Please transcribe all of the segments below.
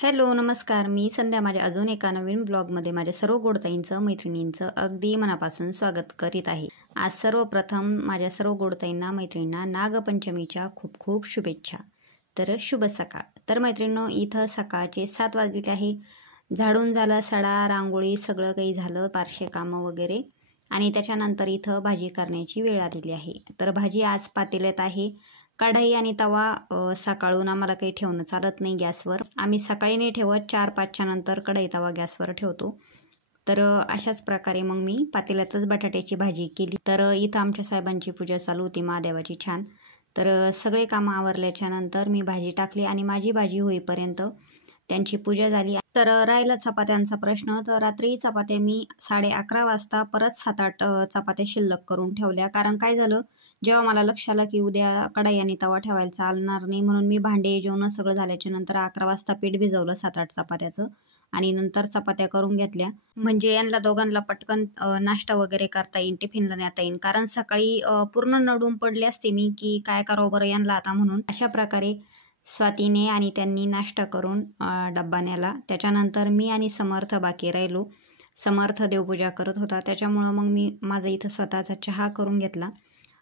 Hello, नमस्कार. मी संध्या माझ्या अजून एका नवीन ब्लॉगमध्ये माझ्या सर्व गोडताईंचं, मैत्रिणींचं अगदी मनापासून स्वागत करीत आहे. आज सर्वप्रथम माझ्या सर्व गोडताईंना, मैत्रिणींना नागपंचमीच्या खूप खूप शुभेच्छा. तर शुभ सकाळ. तर मैत्रिणींनो, इथं सकाळचे 7 वाजलेले आहे. झाडून झालं, सडा, रांगोळी सगळं काही झालं, पारशे कामं वगैरे. आणि त्याच्यानंतर इथं भाजी करण्याची वेळ आलेली आहे. तर भाजी आज पातेल्यात आहे. कढई आणि तवा सकाळून आम्हाला काही ठेवणं चालत नाही गॅसवर. आम्ही सकाळी नाही ठेवत, 4-5च्या नंतर कढई तवा गॅसवर ठेवतो. तर अशाच प्रकारे मग मी पातेल्यातच बटाट्याची भाजी केली. तर इथं आमच्या साहेबांची पूजा चालू होती महादेवाची छान. तर सगळे कामं आवरल्याच्या नंतर मी भाजी टाकली आणि माझी भाजी होईपर्यंत त्यांची पूजा झाली. तर राहिला चपात्यांचा प्रश्न. तर रात्री चपात्या मी 11:30 वाजता परत 7-8 चपात्या शिल्लक करून ठेवल्या. कारण काय झालं, जेव्हा मला लक्ष आलं की उद्या कढई आणि तवा ठेवायला चालणार नाही, म्हणून मी भांडे जेवण सगळं झाल्याच्या नंतर 11 वाजता पीठ भिजवलं 7-8 चपात्याचं आणि नंतर चपात्या करून घेतल्या. म्हणजे यांना दोघांना पटकन नाश्ता वगैरे करता येईल, टिफिनला नेता येईल. कारण सकाळी पूर्ण नडून पडले असते मी की काय करावं बरं यांना आता म्हणून. अशा प्रकारे स्वातीने आणि त्यांनी नाश्ता करून डब्बा नेला. त्याच्यानंतर मी आणि समर्थ बाकी राहिलो. समर्थ देवपूजा करत होता, त्याच्यामुळं मग मी माझा इथं स्वतःचा चहा करून घेतला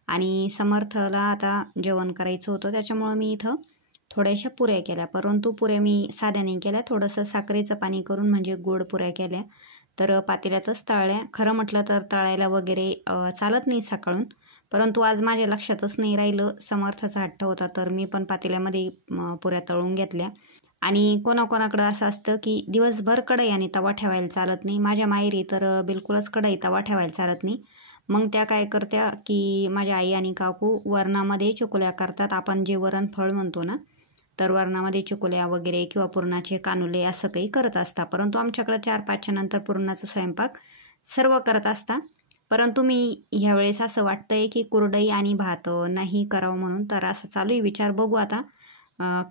आणि समर्थला आता जेवण करायचं होतं, त्याच्यामुळं मी इथं थोड्याशा पुऱ्या केल्या. परंतु पुऱ्या मी साध्या नाही केल्या, थोडंसं साखरेचं पाणी करून म्हणजे गोड पुऱ्या केल्या. तर पातेल्यातच तळल्या. खरं म्हटलं तर तळायला वगैरे चालत नाही सकाळून, परंतु आज माझ्या लक्षातच नाही राहिलं. समर्थाचा हट्ट होता, तर मी पण पातेल्यामध्ये पुऱ्या तळून घेतल्या. आणि कोणाकोणाकडं असं असतं की दिवसभर कढई आणि तवा ठेवायला चालत नाही. माझ्या माहेरी तर बिलकुलच कढई तवा ठेवायला चालत नाही. मग त्या काय करत्या की माझ्या आई आणि काकू वरणामध्ये चकुल्या करतात. आपण जे वरणफळ म्हणतो ना, तर वरणामध्ये चकुल्या वगैरे किंवा पुरणाचे कानुले असं काही करत असतात. परंतु आमच्याकडं 4-5च्या नंतर पुरणाचा स्वयंपाक सर्व करत असतात. परंतु मी ह्यावेळेस असं वाटतंय की कुरडई आणि भात नाही करावं म्हणून. तर असं चालू आहे विचार, बघू आता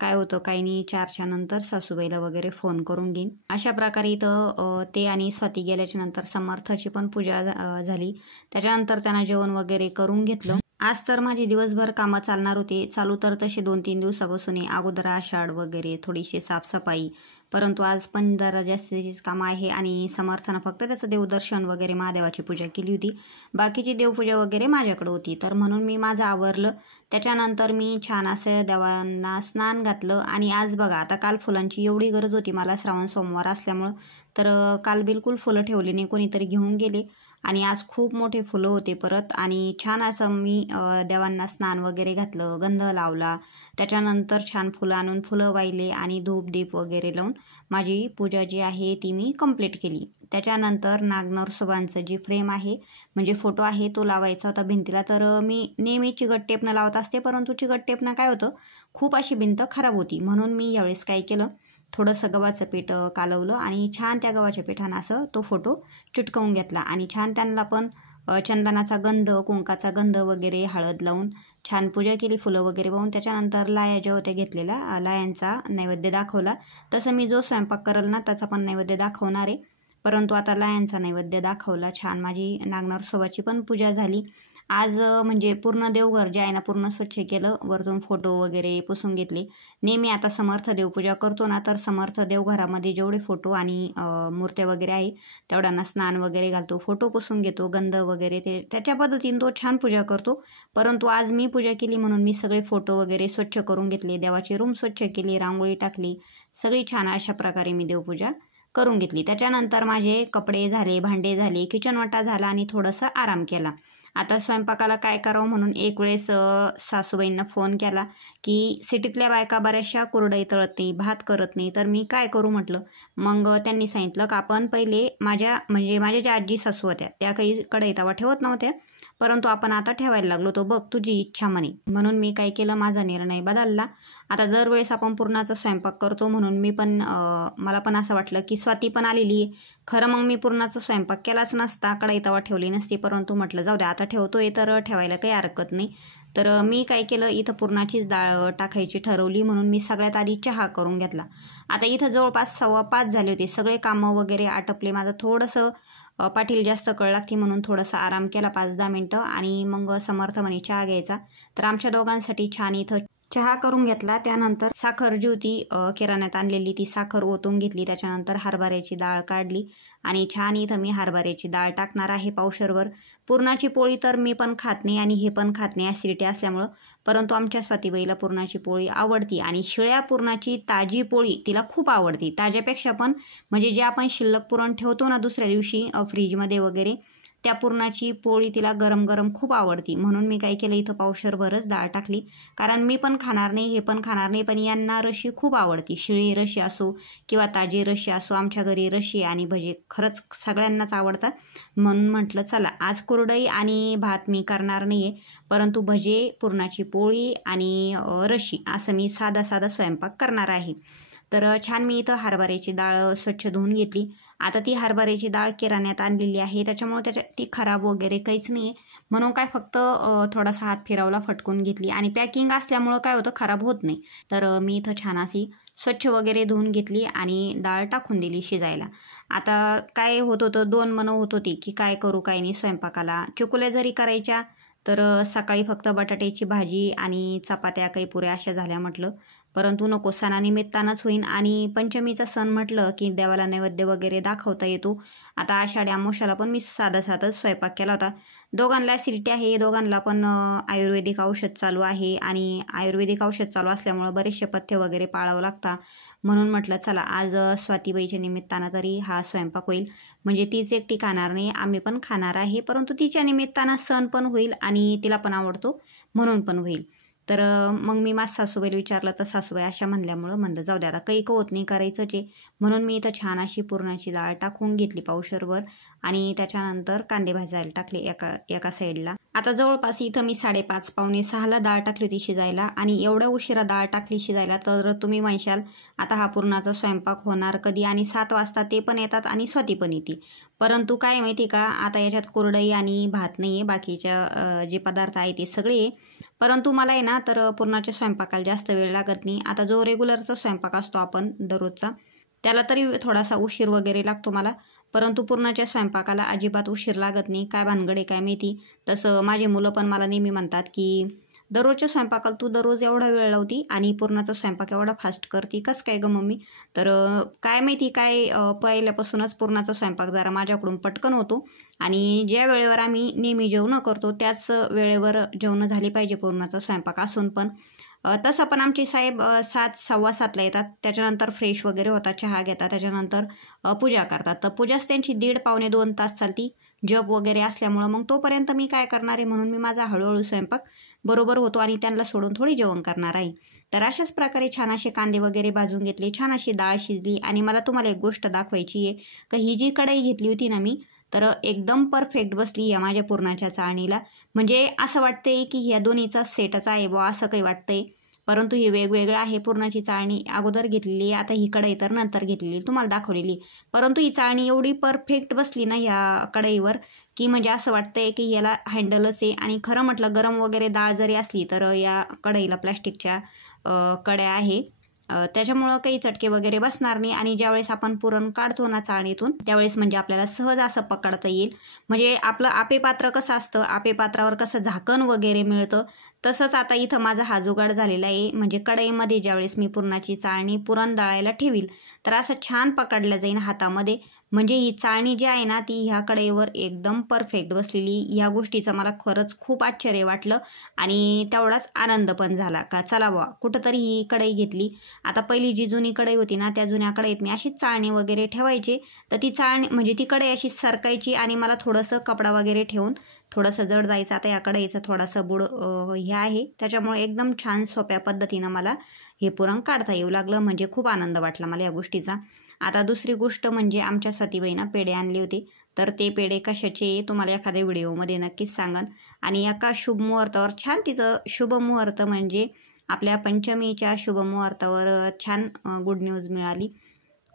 काय होतं काही नाही. 4च्या नंतर सासूबाईला वगैरे फोन करून घेईन. अशा प्रकारे इथं ते आणि स्वाती गेल्याच्या नंतर समर्थाची पण पूजा झाली. त्याच्यानंतर त्यांना जेवण वगैरे करून घेतलं. आज तर माझी दिवसभर कामं चालणार होती. चालू तर तसे 2-3 दिवसापासून अगोदर आषाढ वगैरे थोडीशी साफसफाई, परंतु आज पण जरा जास्तीचीच कामं आहे. आणि समर्थानं फक्त त्याचं देवदर्शन वगैरे महादेवाची पूजा केली होती, बाकीची देवपूजा वगैरे माझ्याकडे होती. तर म्हणून मी माझं आवरलं. त्याच्यानंतर मी छान असं देवांना स्नान घातलं. आणि आज बघा, आता काल फुलांची एवढी गरज होती मला, श्रावण सोमवार असल्यामुळं. तर काल बिलकुल फुलं ठेवली नाही, कोणीतरी घेऊन गेले. आणि आज खूप मोठे फुलं होते परत. आणि छान असं मी देवांना स्नान वगैरे घातलं, गंध लावला. त्याच्यानंतर छान फुलं आणून फुलं वाहिले आणि धूप दीप वगैरे लावून माझी पूजा जी आहे ती मी कंप्लीट केली. त्याच्यानंतर नागनरसोबांचं जी फ्रेम आहे म्हणजे फोटो आहे तो लावायचा होता भिंतीला. तर मी नेहमी चिकट टेपनं लावत असते, परंतु चिकट टेपनं काय होतं, खूप अशी भिंत खराब होती. म्हणून मी यावेळेस काय केलं, थोडंसं गव्हाचं पीठ कालवलं आणि छान त्या गव्हाच्या पिठानं असं तो फोटो चिटकवून घेतला. आणि छान त्यांना पण चंदनाचा गंध, कुंकाचा गंध वगैरे हळद लावून छान पूजा केली, फुलं वगैरे वाहून. त्याच्यानंतर लाया ज्या होत्या घेतलेल्या, लायांचा नैवेद्य दाखवला. तसं मी जो स्वयंपाक करेल ना त्याचा पण नैवेद्य दाखवणार आहे, परंतु आता लायांचा नैवेद्य दाखवला. छान माझी नागनरसोबाची पण पूजा झाली. आज म्हणजे पूर्ण देवघर जे आहे ना पूर्ण स्वच्छ केलं, वरतून फोटो वगैरे पुसून घेतले. नेहमी आता समर्थ देवपूजा करतो ना, तर समर्थ देवघरामध्ये जेवढे फोटो आणि मूर्त्या वगैरे आहे तेवढ्यांना स्नान वगैरे घालतो, फोटो पुसून घेतो, गंध वगैरे ते त्याच्या पद्धतीने तो छान पूजा करतो. परंतु आज मी पूजा केली म्हणून मी सगळे फोटो वगैरे स्वच्छ करून घेतले, देवाची रूम स्वच्छ केली, रांगोळी टाकली, सगळी छान अशा प्रकारे मी देवपूजा करून घेतली. त्याच्यानंतर माझे कपडे झाले, भांडे झाले, किचन वाटा झाला आणि थोडंसं आराम केला. आता स्वयंपाकाला काय करावं म्हणून एक वेळेस सासूबाईंना फोन केला की सिटीतल्या बायका बऱ्याचशा कुरडई तळत नाही, भात करत नाही, तर मी काय करू म्हटलं. मग त्यांनी सांगितलं की आपण पहिले माझ्या ज्या आजी सासू होत्या त्या काही कढई तवा ठेवत नव्हत्या, परंतु आपण आता ठेवायला लागलो, तो बघ तुझी इच्छा म्हणे. म्हणून मी काय केलं, माझा निर्णय बदलला. आता दरवेळेस आपण पुरणाचा स्वयंपाक करतो म्हणून मी पण मला पण असं वाटलं की स्वाती पण आलेली आहे. खरं मग मी पुरणाचा स्वयंपाक केलाच नसता, कढई तवा ठेवली नसती, परंतु म्हटलं जाऊ द्या आता ठेवतोय तर ठेवायला काही हरकत नाही. तर मी काय केलं, इथं पुरणाचीच डाळ टाकायची ठरवली म्हणून मी सगळ्यात आधी चहा करून घेतला. आता इथं जवळपास 4:15 झाले होते, सगळे कामं वगैरे आटपले. माझं थोडंसं पाठील जास्त कळ लागते म्हणून थोडासा आराम केला 5-10 मिनटं. आणि मग समर्थ म्हणे चहा घ्यायचा, तर आमच्या दोघांसाठी छान इथं चहा करून घेतला. त्यानंतर साखर जी होती किराण्यात आणलेली ती साखर ओतून घेतली. त्याच्यानंतर हरभऱ्याची डाळ काढली आणि छान इथं मी हरभऱ्याची डाळ टाकणार आहे पावशरभर. पुरणाची पोळी तर मी पण खात नाही आणि हे पण खात नाही ॲसिडिटी असल्यामुळं, परंतु आमच्या स्वातीबाईला पुरणाची पोळी आवडती आणि शिळ्या पुरणाची ताजी पोळी तिला खूप आवडती. ताज्यापेक्षा पण म्हणजे जे आपण शिल्लक पुरण ठेवतो ना दुसऱ्या दिवशी फ्रीजमध्ये वगैरे, त्या पुरणाची पोळी तिला गरम गरम खूप आवडती. म्हणून मी काय केलं इथं पावशरभरच डाळ टाकली, कारण मी पण खाणार नाही हे पण खाणार नाही, पण यांना रशी खूप आवडती. शिळी रशी असो किंवा ताजी रशी असो, आमच्या घरी रशी आणि भजे खरंच सगळ्यांनाच आवडतात. म्हणून म्हटलं चला आज कुरडई आणि भात मी करणार नाही आहे, परंतु भजे, पुरणाची पोळी आणि रशी असं मी साधा साधा स्वयंपाक करणार आहे. तर छान मी इथं हरभऱ्याची डाळ स्वच्छ धुवून घेतली. आता ती हरभऱ्याची डाळ किराण्यात आणलेली आहे, त्याच्यामुळे ती खराब वगैरे काहीच नाही आहे. म्हणून काय फक्त थोडासा हात फिरवला, फटकून घेतली आणि पॅकिंग असल्यामुळं काय होतं खराब होत नाही. तर मी इथं छान अशी स्वच्छ वगैरे धुवून घेतली आणि डाळ टाकून दिली शिजायला. आता काय होत होतं, दोन मनं होत होती की काय करू काय नाही स्वयंपाकाला. चुकुल्या जरी करायच्या तर सकाळी फक्त बटाट्याची भाजी आणि चपात्या काही पुऱ्या अशा झाल्या म्हटलं, परंतु नको, सणानिमित्तानंच होईन आणि पंचमीचा सण म्हटलं की देवाला नैवेद्य वगैरे दाखवता येतो. आता आषाढी अमावस्याला पण मी साधा स्वयंपाक केला होता. दोघांना ॲसिडिटी आहे, दोघांना पण आयुर्वेदिक औषध चालू आहे आणि आयुर्वेदिक औषध चालू असल्यामुळं बरेचसे पथ्य वगैरे पाळावं लागतात. म्हणून म्हटलं चला आज स्वातीबाईच्या निमित्तानं तरी हा स्वयंपाक होईल, म्हणजे तीच एकटी खाणार नाही, आम्ही पण खाणार आहे, परंतु तिच्या निमित्तानं सण पण होईल आणि तिला पण आवडतो म्हणून पण होईल. तर मग मी माझ्या सासूबाईला विचारलं तर सासूबाई अशा म्हणल्यामुळं म्हणलं जाऊ द्या आता काही होत नाही, करायचंच आहे. म्हणून मी इथं छान अशी पुरणाची डाळ टाकून घेतली पावशरभर आणि त्याच्यानंतर कांदे भाजायला टाकले एका साईडला. आता जवळपास इथं मी 5:30 पावणे 6ला डाळ टाकली होती शिजायला आणि एवढ्या उशिरा डाळ टाकली शिजायला तर तुम्ही म्हणशाल आता हा पुरणाचा स्वयंपाक होणार कधी, आणि 7 वाजता ते पण येतात आणि स्वाती पण येते. परंतु काय माहिती का, आता याच्यात कुरडई आणि भात नाही आहे, बाकीच्या जे पदार्थ आहे ते सगळे, परंतु मला आहे ना तर पुरणाच्या स्वयंपाकाला जास्त वेळ लागत नाही. आता जो रेग्युलरचा स्वयंपाक असतो आपण दररोजचा त्याला तरी थोडासा उशीर वगैरे लागतो मला, परंतु पुरणाच्या स्वयंपाकाला अजिबात उशीर लागत नाही. काय भानगडे काय माहिती. तसं माझी मुलं पण मला नेहमी म्हणतात की दररोजच्या स्वयंपाकाला तू दररोज एवढा वेळ लावती आणि पुरणाचा स्वयंपाक एवढा फास्ट करती, कसं काय गं मम्मी. तर काय माहिती काय, पहिल्यापासूनच पुरणाचा स्वयंपाक जरा माझ्याकडून पटकन होतो आणि ज्या वेळेवर आम्ही नेहमी जेवणं करतो त्याच वेळेवर जेवणं झाली पाहिजे पुरणाचा स्वयंपाक असून पण. तसं पण आमचे साहेब 7, 7:15ला येतात, त्याच्यानंतर फ्रेश वगैरे होतात, चहा घेतात, त्याच्यानंतर पूजा करतात. तर पूजाच त्यांची 1.5-2 तास चालती, जप वगैरे असल्यामुळं. मग तोपर्यंत मी काय करणार आहे, म्हणून मी माझा हळूहळू स्वयंपाक बरोबर होतो आणि त्यांना सोडून थोडी जेवण करणार आहे. तर अशाच प्रकारे छान असे कांदे वगैरे भाजून घेतले, छान अशी डाळ शिजली. आणि मला तुम्हाला एक गोष्ट दाखवायची आहे का, ही जी कढई घेतली होती ना मी, तर एकदम परफेक्ट बसली या माझ्या पुरणाच्या चाळणीला. म्हणजे असं वाटतंय की ह्या दोन्हीचा सेटच आहे बुवा, असं काही वाटतंय, परंतु हे वेगवेगळं आहे. पुरणाची चाळणी अगोदर घेतलेली, आता ही कढई तर नंतर घेतलेली, तुम्हाला दाखवलेली, परंतु ही चाळणी एवढी परफेक्ट बसली ना ह्या कढईवर की म्हणजे असं वाटतंय की याला हँडलच आहे. आणि खरं म्हटलं गरम वगैरे डाळ जरी असली तर या कढईला प्लॅस्टिकच्या कढया आहे, त्याच्यामुळं काही चटके वगैरे बसणार नाही. आणि ज्यावेळेस आपण पुरण काढतो ना चाळणीतून त्यावेळेस म्हणजे आपल्याला सहज असं पकडता येईल. म्हणजे आपलं आपे पात्र कसं असतं, आपे पात्रावर कसं झाकण वगैरे मिळतं, तसंच आता इथं माझा हा जुगाड झालेला आहे. म्हणजे कढईमध्ये ज्यावेळेस मी पुरणाची चाळणी पुरण दळायला ठेवील तर असं छान पकडलं जाईल हातामध्ये. म्हणजे ही चाळणी जी आहे ना ती ह्या कढईवर एकदम परफेक्ट बसलेली. ह्या गोष्टीचं मला खरंच खूप आश्चर्य वाटलं आणि तेवढाच आनंद पण झाला का चला बुवा कुठंतरी ही कढई घेतली. आता पहिली जी जुनी कढई होती ना त्या जुन्या कढईत मी अशीच चाळणी वगैरे ठेवायचे, तर ती चाळणी म्हणजे ती कढई अशी सरकायची आणि मला थोडंसं कपडा वगैरे ठेवून थोडंसं जड जायचं. आता या कढईचं थोडंसं बुड हे आहे, त्याच्यामुळे एकदम छान सोप्या पद्धतीनं मला हे पुरण काढता येऊ लागलं. म्हणजे खूप आनंद वाटला मला या गोष्टीचा. आता दुसरी गोष्ट म्हणजे आमच्या स्वातीबाईंना पेढे आणले होते, तर ते पेढे कशाचे तुम्हाला एखाद्या व्हिडिओमध्ये नक्कीच सांगन. आणि एका शुभ मुहूर्तावर छान तिचं शुभ मुहूर्त म्हणजे आपल्या पंचमीच्या शुभ मुहूर्तावर छान गुड न्यूज मिळाली.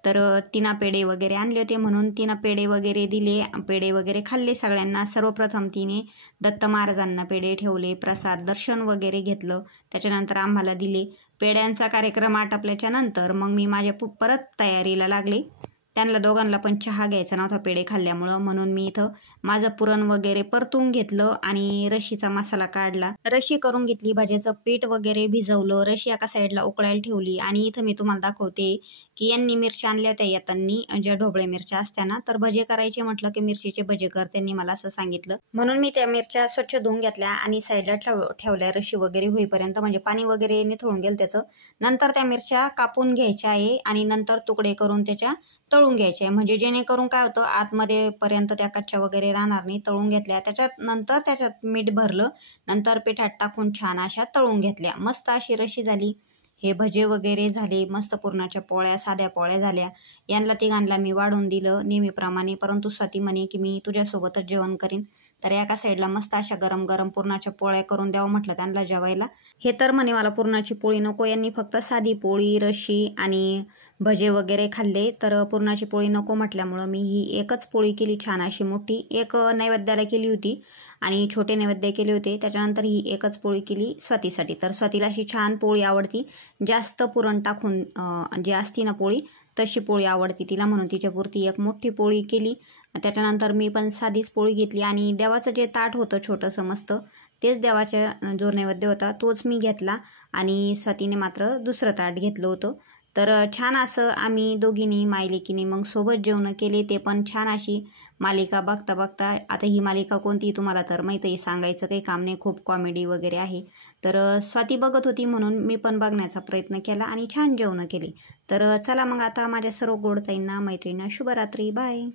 तर तिनं पेढे वगैरे आणले होते म्हणून तिनं पेढे वगैरे दिले, पेढे वगैरे खाल्ले सगळ्यांना. सर्वप्रथम तिने दत्त महाराजांना पेढे ठेवले, प्रसाद दर्शन वगैरे घेतलं, त्याच्यानंतर आम्हाला दिले. पेढ्यांचा कार्यक्रम आटपल्याच्या नंतर मग मी माझ्या परत तयारीला लागले. त्यांना दोघांना पण चहा घ्यायचा नव्हता पेढे खाल्ल्यामुळं, म्हणून मी इथं माझं पुरण वगैरे परतून घेतलं आणि रशीचा मसाला काढला. रशी करून घेतली, भाज्याचं पीठ वगैरे भिजवलं, रशी एका साईडला उकळायला ठेवली. आणि इथं मी तुम्हाला दाखवते की यांनी मिरच्या आणल्या होत्या येताना, ज्या ढोबळे मिरच्या असत्या ना, तर भजे करायचे म्हटलं की मिरचीचे भजे कर, त्यांनी मला असं सांगितलं. म्हणून मी त्या मिरच्या स्वच्छ धुवून घेतल्या आणि साईडला ठेवल्या रशी वगैरे होईपर्यंत, म्हणजे पाणी वगैरे निथळून गेलं त्याचं. नंतर त्या मिरच्या कापून घ्यायच्या आहे आणि नंतर तुकडे करून त्याच्या तळून घ्यायचे आहे, म्हणजे जेणेकरून काय होतं आतमध्ये पर्यंत त्या कच्च्या वगैरे राहणार नाही. तळून घेतल्या, त्याच्यात मीठ भरलं, नंतर पिठात टाकून छान अशा तळून घेतल्या. मस्त अशी रशी झाली. हे भजे वगैरे झाले, मस्त पुरणाच्या पोळ्या, साध्या पोळ्या झाल्या. यांना तिघांना मी वाढून दिलं नेहमीप्रमाणे, परंतु स्वाती म्हणे की मी तुझ्यासोबतच जेवण करीन. तर एका साईडला मस्त अशा गरम गरम पुरणाच्या पोळ्या करून द्यावं म्हटलं त्यांना जेवायला. हे तर म्हणे मला पुरणाची पोळी नको, यांनी फक्त साधी पोळी, रशी आणि भजे वगैरे खाल्ले. तर पुरणाची पोळी नको म्हटल्यामुळं मी ही एकच पोळी केली, छान अशी मोठी. एक नैवेद्याला केली होती आणि छोटे नैवेद्य केले होते. त्याच्यानंतर ही एकच पोळी केली स्वातीसाठी. तर स्वातीला अशी छान पोळी आवडती, जास्त पुरण टाकून जी असती ना पोळी, तशी पोळी आवडती तिला, म्हणून तिच्यापुरती एक मोठी पोळी केली. त्याच्यानंतर मी पण साधीच पोळी घेतली आणि देवाचं जे ताट होतं छोटंसं मस्त, तेच देवाच्या जो नैवेद्य होता तोच मी घेतला आणि स्वातीने मात्र दुसरं ताट घेतलं होतं. तर छान असं आम्ही दोघींनी मायलेकीने मग सोबत जेवणं केले, ते पण छान अशी मालिका बघता बघता. आता ही मालिका कोणती तुम्हाला तर माहीत आहे, सांगायचं काही काम नाही, खूप कॉमेडी वगैरे आहे. तर स्वाती बघत होती म्हणून मी पण बघण्याचा प्रयत्न केला आणि छान जेवणं केली. तर चला मग आता माझ्या सर्व गोडताईंना, मैत्रिणींना शुभरात्री, बाय.